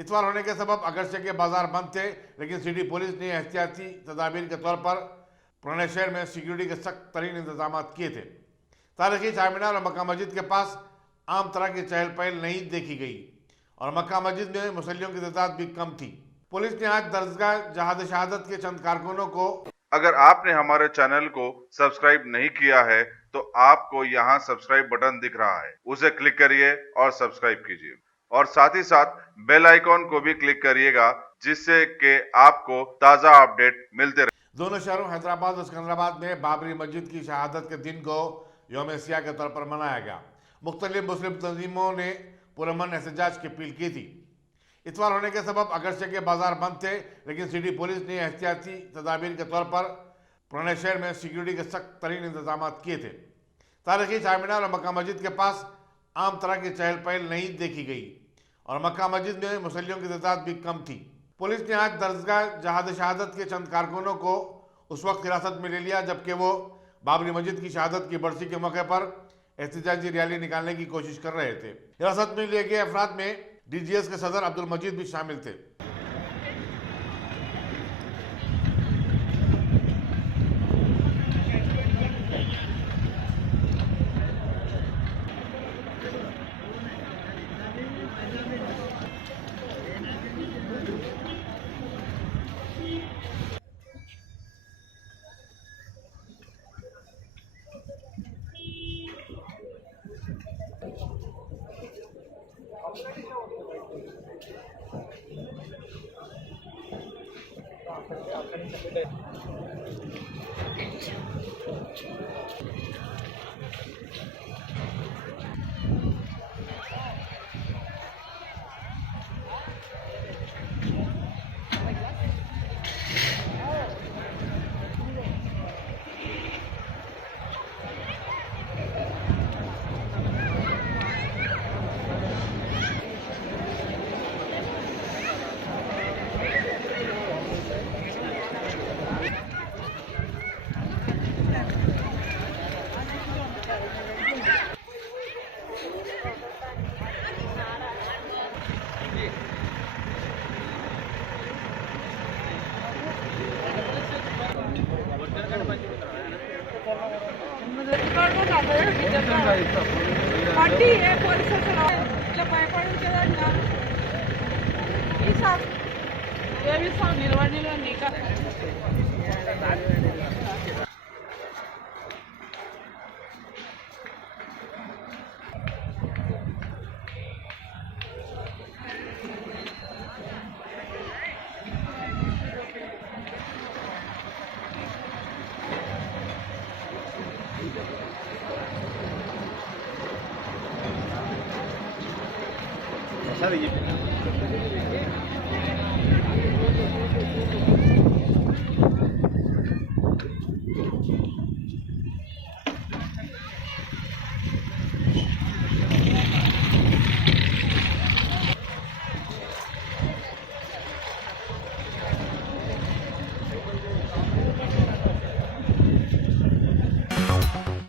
इतवार होने के सबब अगरचे के बाजार बंद थे, लेकिन सिटी पुलिस ने एहतियाती तदाबीर के तौर पर पुराने शहर में सिक्योरिटी के सख्त तरीन इंतजाम किए थे। तारीखी चारमीनार और मक्का मस्जिद के पास आम तरह की चहल पहल नहीं देखी गई और मक्का मस्जिद में मुसल्लियों की तादाद भी कम थी। पुलिस ने आज दरगाह जहाद शहादत के चंद कारकुनों को अगर आपने हमारे चैनल को सब्सक्राइब नहीं किया है तो आपको यहाँ सब्सक्राइब बटन दिख रहा है, उसे क्लिक करिए और सब्सक्राइब कीजिए और साथ ही साथ बेल आइकॉन को भी क्लिक करिएगा, जिससे कि आपको ताज़ा अपडेट मिलते रहे। दोनों शहरों हैदराबाद और सिकंदराबाद में बाबरी मस्जिद की शहादत के दिन को यौम सियाह के तौर पर मनाया गया। मुख्तलिफ मुस्लिम तंजीमों ने पुरअमन एहतजाज की अपील की थी। इतवार होने के सबब अगरचे के बाजार बंद थे, लेकिन सिटी पुलिस ने एहतियाती तदाबीर के तौर पर पुराने शहर में सिक्योरिटी के सख्त तरीन इंतजाम किए थे। तारीखी चारमीनार और मक्का मस्जिद के पास आम तरह की चहल पहल नहीं देखी गई और मक्का मस्जिद में मुसल्लियों की तादाद भी कम थी। पुलिस ने आज दरगाह जहाद शहादत के चंद कारकुनों को उस वक्त हिरासत में ले लिया जबकि वो बाबरी मस्जिद की शहादत की बरसी के मौके पर एहतजाजी रैली निकालने की कोशिश कर रहे थे। हिरासत में लिए गए अफराद में डीजीएस के सदर अब्दुल मजीद भी शामिल थे। पार्टी है परिसराला भयपडून निर्वाणीला निकाल Sabe?